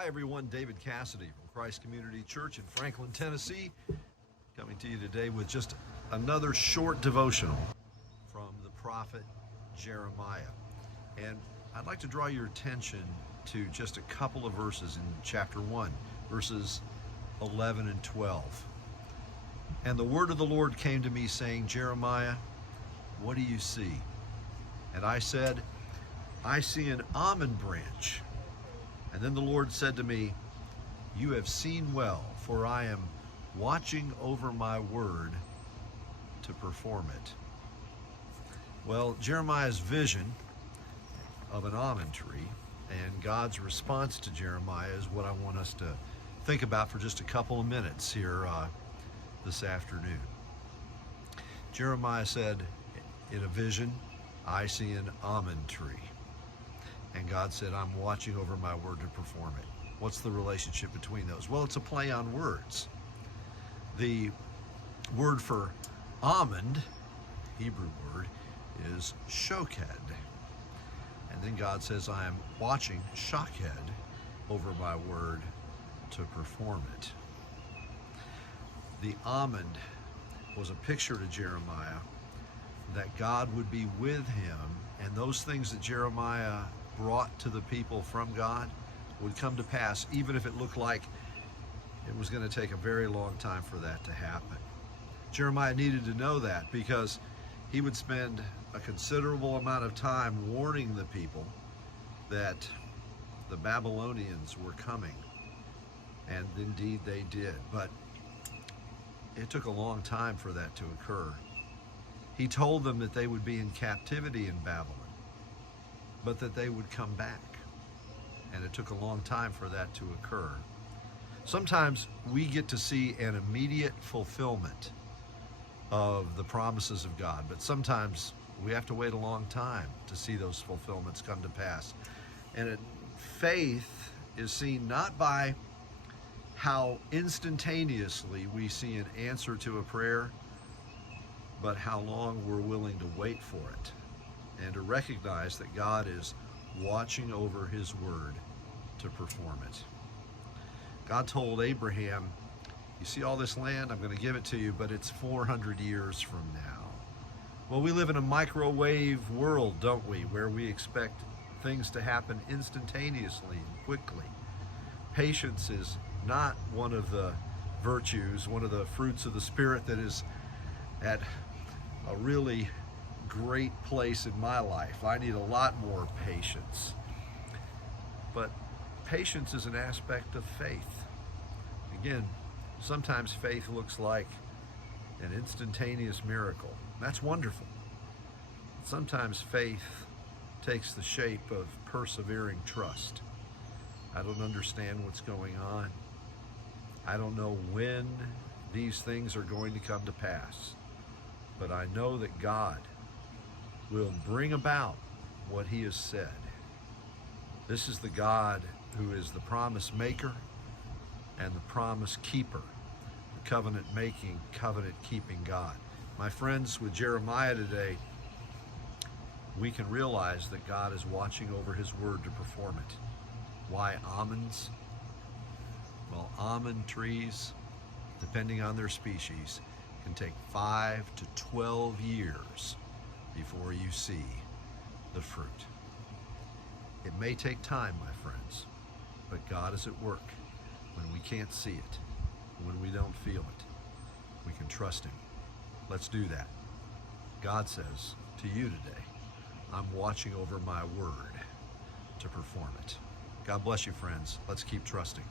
Hi everyone, David Cassidy from Christ Community Church in Franklin, Tennessee, coming to you today with just another short devotional from the prophet Jeremiah. And I'd like to draw your attention to just a couple of verses in chapter 1, verses 11 and 12. And the word of the Lord came to me saying, Jeremiah, what do you see? And I said, I see an almond branch. And then the Lord said to me, you have seen well, for I am watching over my word to perform it. Well, Jeremiah's vision of an almond tree and God's response to Jeremiah is what I want us to think about for just a couple of minutes here this afternoon. Jeremiah said in a vision, I see an almond tree. And God said, I'm watching over my word to perform it. What's the relationship between those? Well, it's a play on words. The word for almond, Hebrew word, is shoked. And then God says, I am watching shoked over my word to perform it. The almond was a picture to Jeremiah that God would be with him, and those things that Jeremiah brought to the people from God would come to pass, even if it looked like it was going to take a very long time for that to happen. Jeremiah needed to know that because he would spend a considerable amount of time warning the people that the Babylonians were coming. And indeed they did. But it took a long time for that to occur. He told them that they would be in captivity in Babylon, but that they would come back. And it took a long time for that to occur. Sometimes we get to see an immediate fulfillment of the promises of God, but sometimes we have to wait a long time to see those fulfillments come to pass. And faith is seen not by how instantaneously we see an answer to a prayer, but how long we're willing to wait for it and to recognize that God is watching over his word to perform it. God told Abraham, you see all this land, I'm going to give it to you, but it's 400 years from now. Well, we live in a microwave world, don't we, where we expect things to happen instantaneously and quickly. Patience is not one of the virtues, one of the fruits of the Spirit that is at a really great place in my life. I need a lot more patience. But patience is an aspect of faith. Again, sometimes faith looks like an instantaneous miracle. That's wonderful. Sometimes faith takes the shape of persevering trust. I don't understand what's going on. I don't know when these things are going to come to pass. But I know that God will bring about what he has said. This is the God who is the promise maker and the promise keeper, the covenant making, covenant keeping God. My friends, with Jeremiah today, we can realize that God is watching over his word to perform it. Why almonds? Well, almond trees, depending on their species, can take 5 to 12 years before you see the fruit. It may take time, my friends, but God is at work when we can't see it, when we don't feel it. We can trust him. Let's do that. God says to you today, I'm watching over my word to perform it. God bless you, friends. Let's keep trusting.